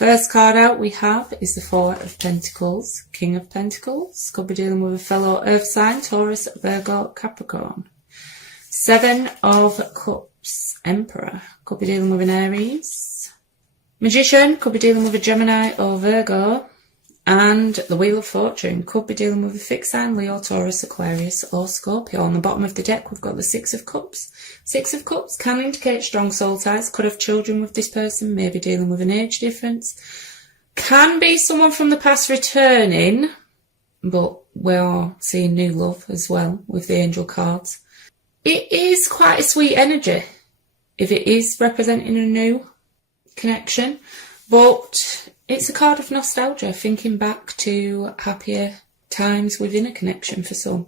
First card out we have is the Four of Pentacles, King of Pentacles. Could be dealing with a fellow earth sign, Taurus, Virgo, Capricorn. Seven of Cups, Emperor. Could be dealing with an Aries. Magician. Could be dealing with a Gemini or Virgo. And the Wheel of Fortune. Could be dealing with a fixed sign, Leo, Taurus, Aquarius or Scorpio. On the bottom of the deck we've got the Six of Cups. Six of Cups can indicate strong soul ties. Could have children with this person, maybe dealing with an age difference. Can be someone from the past returning, but we are seeing new love as well with the angel cards. It is quite a sweet energy if it is representing a new connection, but it's a card of nostalgia, thinking back to happier times within a connection for some.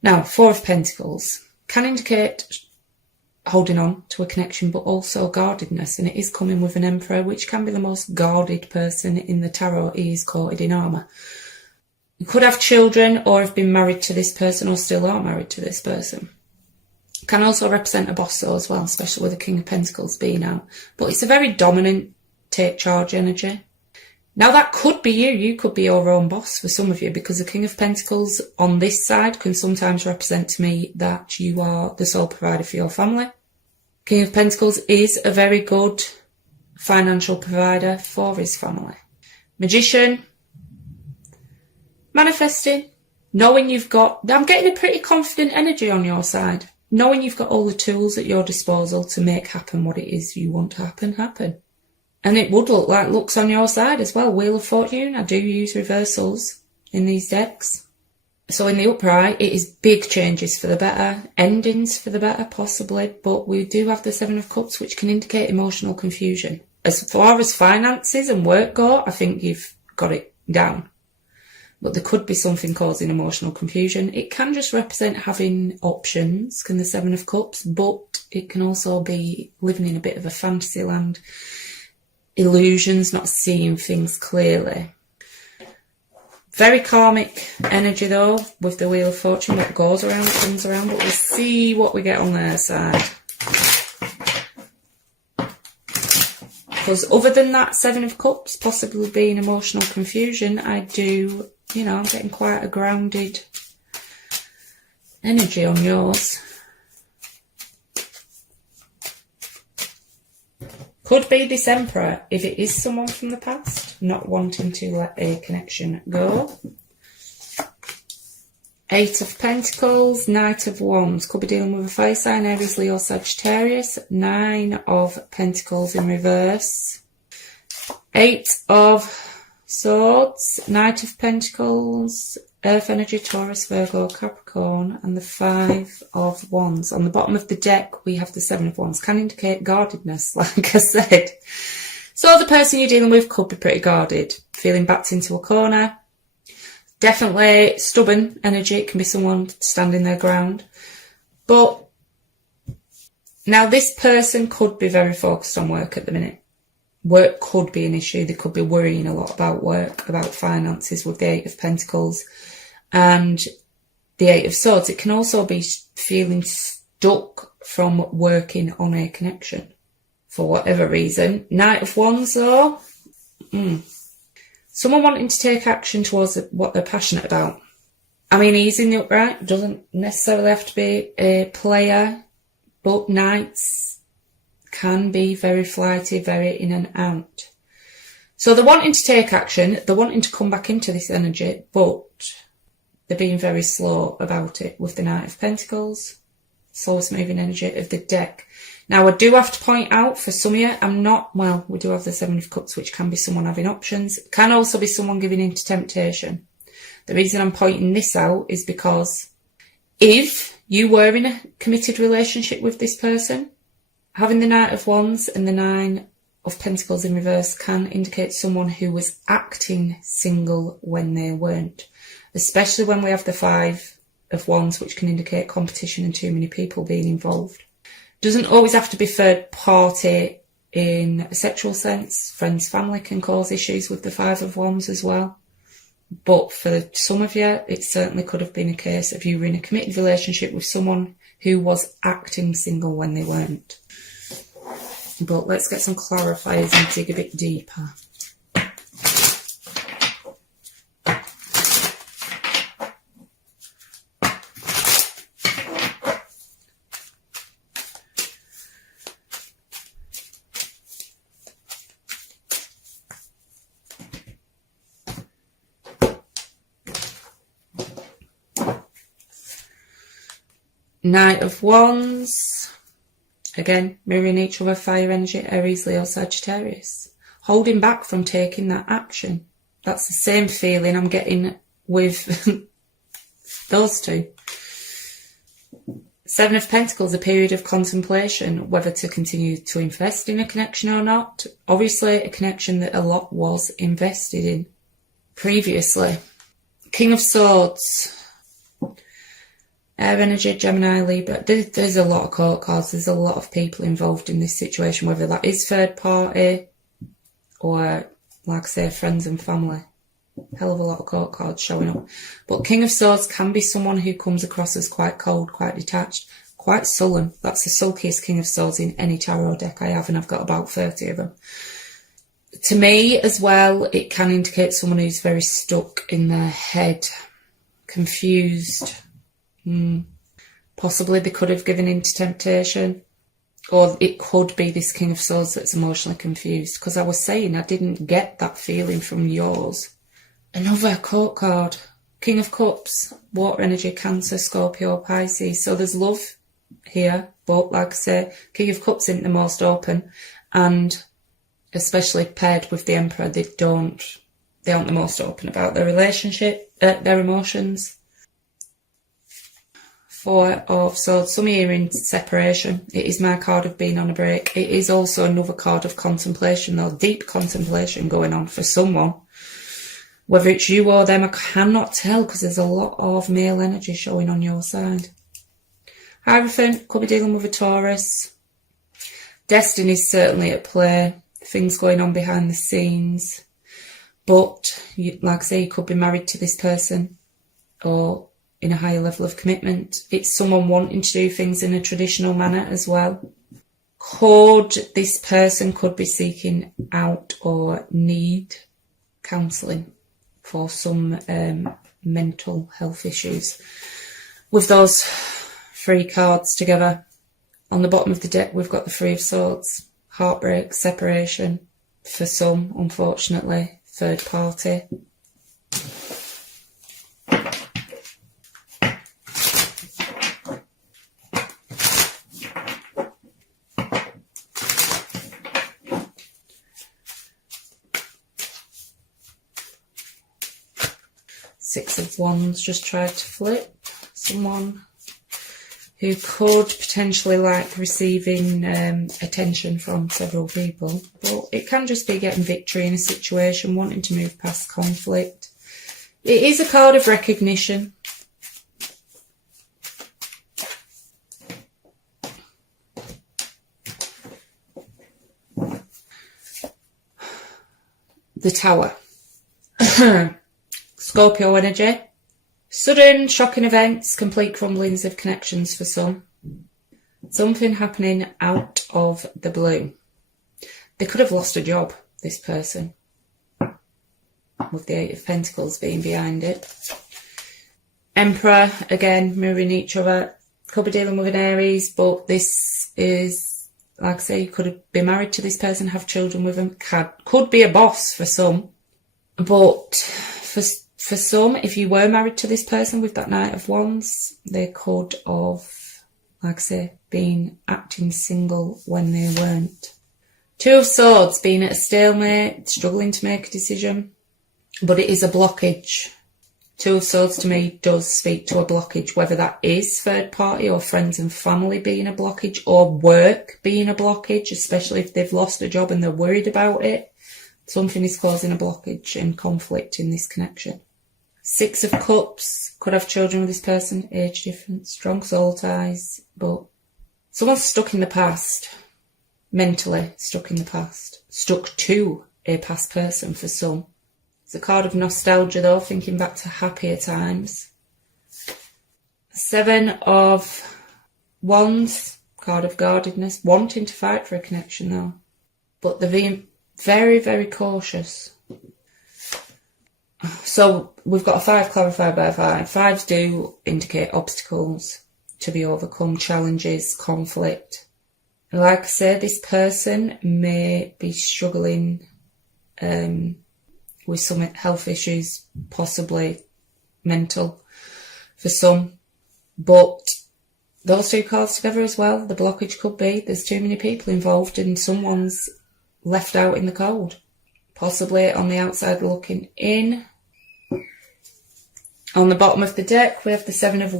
Now, Four of Pentacles can indicate holding on to a connection, but also guardedness, and it is coming with an Emperor, which can be the most guarded person in the tarot. He is coated in armour. You could have children or have been married to this person or still are married to this person. Can also represent a boss though as well, especially with the King of Pentacles being out. But it's a very dominant take charge energy. Now that could be you. You could be your own boss for some of you, because the King of Pentacles on this side can sometimes represent to me that you are the sole provider for your family. King of Pentacles is a very good financial provider for his family. Magician. Manifesting. Knowing you've got, I'm getting a pretty confident energy on your side. Knowing you've got all the tools at your disposal to make happen what it is you want to happen. And it would look like luck's on your side as well. Wheel of Fortune, I do use reversals in these decks. So in the upright, it is big changes for the better, endings for the better possibly, but we do have the Seven of Cups, which can indicate emotional confusion. As far as finances and work go, I think you've got it down. But there could be something causing emotional confusion. It can just represent having options, can the Seven of Cups, but it can also be living in a bit of a fantasy land. Illusions, not seeing things clearly. Very karmic energy though, with the Wheel of Fortune. What goes around comes around, but we'll see what we get on their side. Because other than that Seven of Cups possibly being emotional confusion, I do, I'm getting quite a grounded energy on yours. Could be this Emperor, if it is someone from the past, not wanting to let a connection go. Eight of Pentacles, Knight of Wands. Could be dealing with a fire sign, Aries, Leo, Sagittarius. Nine of Pentacles in reverse. Eight of Swords, Knight of Pentacles, Earth energy, Taurus, Virgo, Capricorn, and the Five of Wands. On the bottom of the deck, we have the Seven of Wands. Can indicate guardedness, like I said. So the person you're dealing with could be pretty guarded, feeling backed into a corner. Definitely stubborn energy. It can be someone standing their ground. But now this person could be very focused on work at the minute. Work could be an issue. They could be worrying a lot about work, about finances with the Eight of Pentacles and the Eight of Swords. It can also be feeling stuck from working on a connection for whatever reason. Knight of Wands though, someone wanting to take action towards what they're passionate about. I mean, he's in the upright, doesn't necessarily have to be a player, but Knights can be very flighty, very in and out. So they're wanting to take action, they're wanting to come back into this energy, but they're being very slow about it with the Knight of Pentacles, slowest moving energy of the deck. Now, I do have to point out for some of you, we do have the Seven of Cups, which can be someone having options. It can also be someone giving in to temptation. The reason I'm pointing this out is because if you were in a committed relationship with this person, having the Knight of Wands and the Nine of Pentacles in reverse can indicate someone who was acting single when they weren't. Especially when we have the Five of Wands, which can indicate competition and too many people being involved. Doesn't always have to be third party in a sexual sense. Friends, family can cause issues with the Five of Wands as well. But for some of you, it certainly could have been a case of you were in a committed relationship with someone who was acting single when they weren't. But let's get some clarifiers and dig a bit deeper. Knight of Wands, again, mirroring each other, fire energy, Aries, Leo, Sagittarius. Holding back from taking that action. That's the same feeling I'm getting with those two. Seven of Pentacles, a period of contemplation, whether to continue to invest in a connection or not. Obviously, a connection that a lot was invested in previously. King of Swords. Air energy, Gemini, Libra. There's a lot of court cards. There's a lot of people involved in this situation, whether that is third party or, like I say, friends and family. Hell of a lot of court cards showing up. But King of Swords can be someone who comes across as quite cold, quite detached, quite sullen. That's the sulkiest King of Swords in any tarot deck I have, and I've got about 30 of them. To me, as well, it can indicate someone who's very stuck in their head, confused. Possibly they could have given into temptation, or it could be this King of Swords that's emotionally confused, because I was saying I didn't get that feeling from yours. Another court card, King of Cups, water energy, Cancer, Scorpio, Pisces. So there's love here, but like I say, King of Cups isn't the most open, and especially paired with the Emperor, they aren't the most open about their relationship, their emotions. Four of Swords, some here in separation. It is my card of being on a break. It is also another card of contemplation, though, deep contemplation going on for someone. Whether it's you or them, I cannot tell, because there's a lot of male energy showing on your side. Hierophant, could be dealing with a Taurus. Destiny's certainly at play. Things going on behind the scenes. But, like I say, you could be married to this person, or in a higher level of commitment. It's someone wanting to do things in a traditional manner as well. This person could be seeking out or need counselling for some mental health issues. With those three cards together, on the bottom of the deck we've got the Three of Swords, heartbreak, separation, for some, unfortunately, third party. Six of Wands, just tried to flip. Someone who could potentially like receiving attention from several people, but it can just be getting victory in a situation, wanting to move past conflict. It is a card of recognition. The Tower. Scorpio energy. Sudden, shocking events, complete crumblings of connections for some. Something happening out of the blue. They could have lost a job, this person, with the Eight of Pentacles being behind it. Emperor, again, mirroring each other. Could be dealing with an Aries, but this is, like I say, you could be married to this person, have children with them. Could be a boss for some, but for some, if you were married to this person with that Knight of Wands, they could have, like I say, been acting single when they weren't. Two of Swords, being at a stalemate, struggling to make a decision, but it is a blockage. Two of Swords to me does speak to a blockage, whether that is third party or friends and family being a blockage, or work being a blockage, especially if they've lost a job and they're worried about it. Something is causing a blockage and conflict in this connection. Six of Cups, could have children with this person, age difference, strong soul ties, but someone's stuck in the past, mentally stuck in the past, stuck to a past person for some. It's a card of nostalgia though, thinking back to happier times. Seven of Wands, card of guardedness, wanting to fight for a connection though. But they're being very, very cautious. So we've got a 5 clarified by 5. 5s do indicate obstacles to be overcome, challenges, conflict. And like I said, this person may be struggling with some health issues, possibly mental for some. But those 2 cards together as well, the blockage could be there's too many people involved and someone's left out in the cold. Possibly on the outside looking in. On the bottom of the deck, we have the 7 of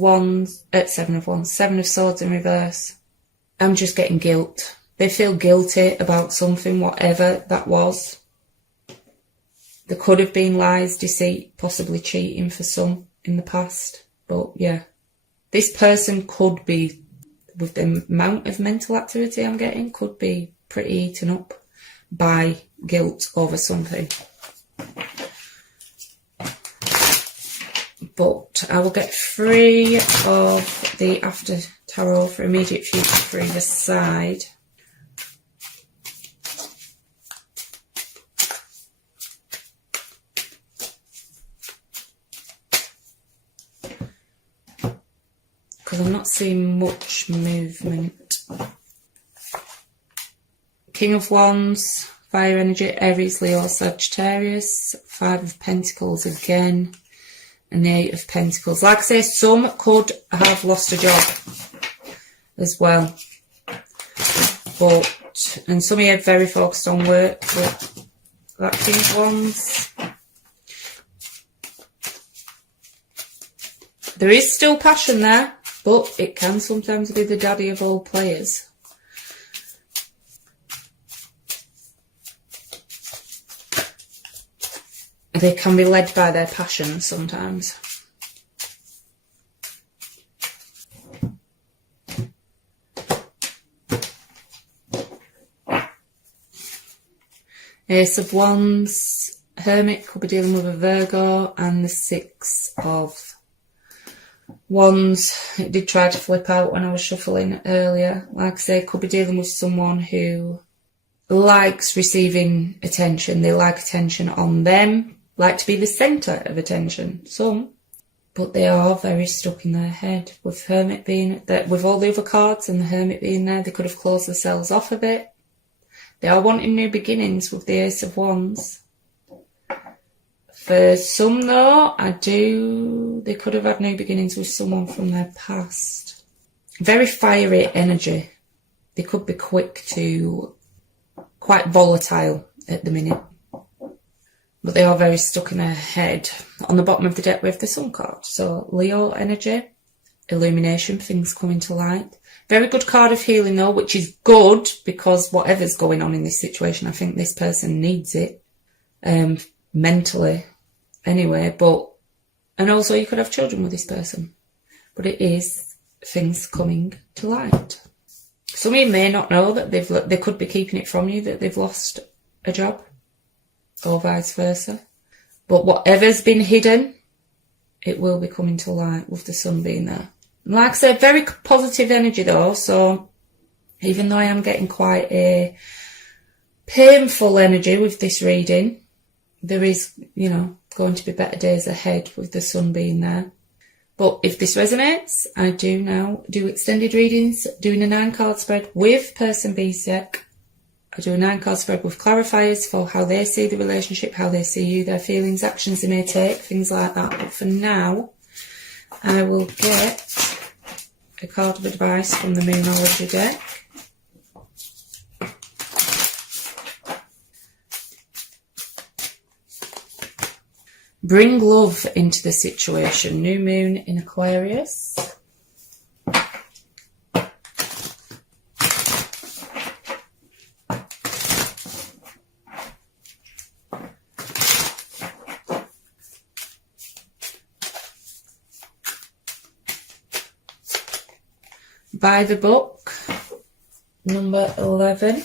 Swords in reverse. I'm just getting guilt. They feel guilty about something, whatever that was. There could have been lies, deceit, possibly cheating for some in the past. But yeah, this person could be, with the amount of mental activity I'm getting, could be pretty eaten up by guilt over something. But I will get 3 of the After Tarot for immediate future for either side. Because I'm not seeing much movement. King of Wands, Fire Energy, Aries, Leo, Sagittarius. 5 of Pentacles again. And the 8 of Pentacles. Like I say, some could have lost a job as well. And some of you are very focused on work, but that King of Wands. There is still passion there, but it can sometimes be the daddy of all players. They can be led by their passion sometimes. Ace of Wands, Hermit could be dealing with a Virgo, and the 6 of Wands. It did try to flip out when I was shuffling earlier. Like I say, could be dealing with someone who likes receiving attention. They like attention on them. Like to be the centre of attention, some, but they are very stuck in their head. With Hermit being there, with all the other cards and the Hermit being there, they could have closed themselves off a bit. They are wanting new beginnings with the Ace of Wands. For some though, they could have had new beginnings with someone from their past. Very fiery energy. They could be quite volatile at the minute. But they are very stuck in their head. On the bottom of the deck we have the Sun card. So Leo energy, illumination, things coming to light. Very good card of healing though, which is good because whatever's going on in this situation, I think this person needs it mentally anyway. And also you could have children with this person. But it is things coming to light. Some of you may not know that they could be keeping it from you, that they've lost a job. Or vice versa. But whatever's been hidden, it will be coming to light with the Sun being there. And like I said, very positive energy though, so even though I am getting quite a painful energy with this reading, there is, going to be better days ahead with the Sun being there. But if this resonates, I do now do extended readings, doing a 9-card spread with person B's deck. I do a 9-card spread with clarifiers for how they see the relationship, how they see you, their feelings, actions they may take, things like that. But for now, I will get a card of advice from the Moonology deck. Bring love into the situation. New moon in Aquarius. By the book, number 11.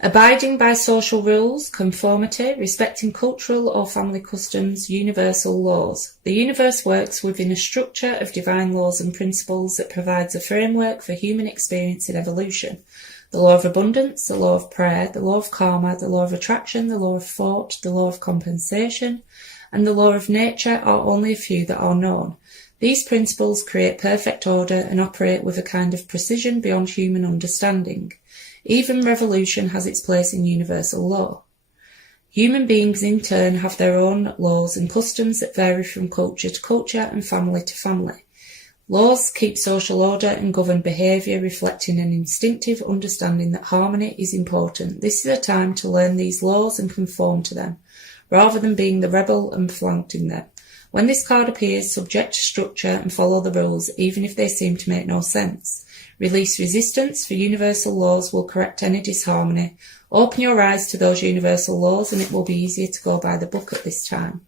A Abiding by social rules, conformity, respecting cultural or family customs, universal laws. The universe works within a structure of divine laws and principles that provides a framework for human experience and evolution. The law of abundance, the law of prayer, the law of karma, the law of attraction, the law of thought, the law of compensation, and the law of nature are only a few that are known. These principles create perfect order and operate with a kind of precision beyond human understanding. Even revolution has its place in universal law. Human beings in turn have their own laws and customs that vary from culture to culture and family to family. Laws keep social order and govern behaviour, reflecting an instinctive understanding that harmony is important. This is a time to learn these laws and conform to them, rather than being the rebel and flaunting them. When this card appears, subject to structure and follow the rules, even if they seem to make no sense. Release resistance, for universal laws will correct any disharmony. Open your eyes to those universal laws and it will be easier to go by the book at this time.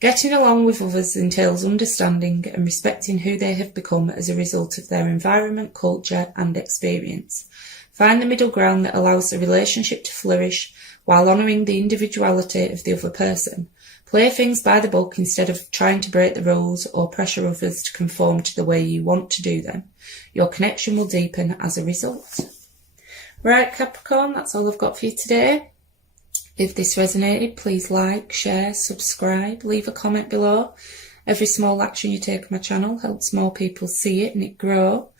Getting along with others entails understanding and respecting who they have become as a result of their environment, culture and experience. Find the middle ground that allows the relationship to flourish while honouring the individuality of the other person. Play things by the book instead of trying to break the rules or pressure others to conform to the way you want to do them. Your connection will deepen as a result. Right, Capricorn, that's all I've got for you today. If this resonated, please like, share, subscribe, leave a comment below. Every small action you take on my channel helps more people see it and it grow.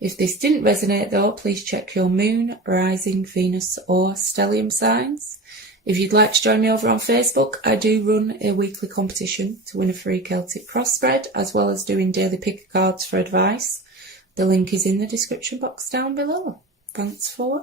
If this didn't resonate though, please check your moon, rising, Venus or stellium signs. If you'd like to join me over on Facebook, I do run a weekly competition to win a free Celtic cross spread, as well as doing daily pick cards for advice. The link is in the description box down below. Thanks for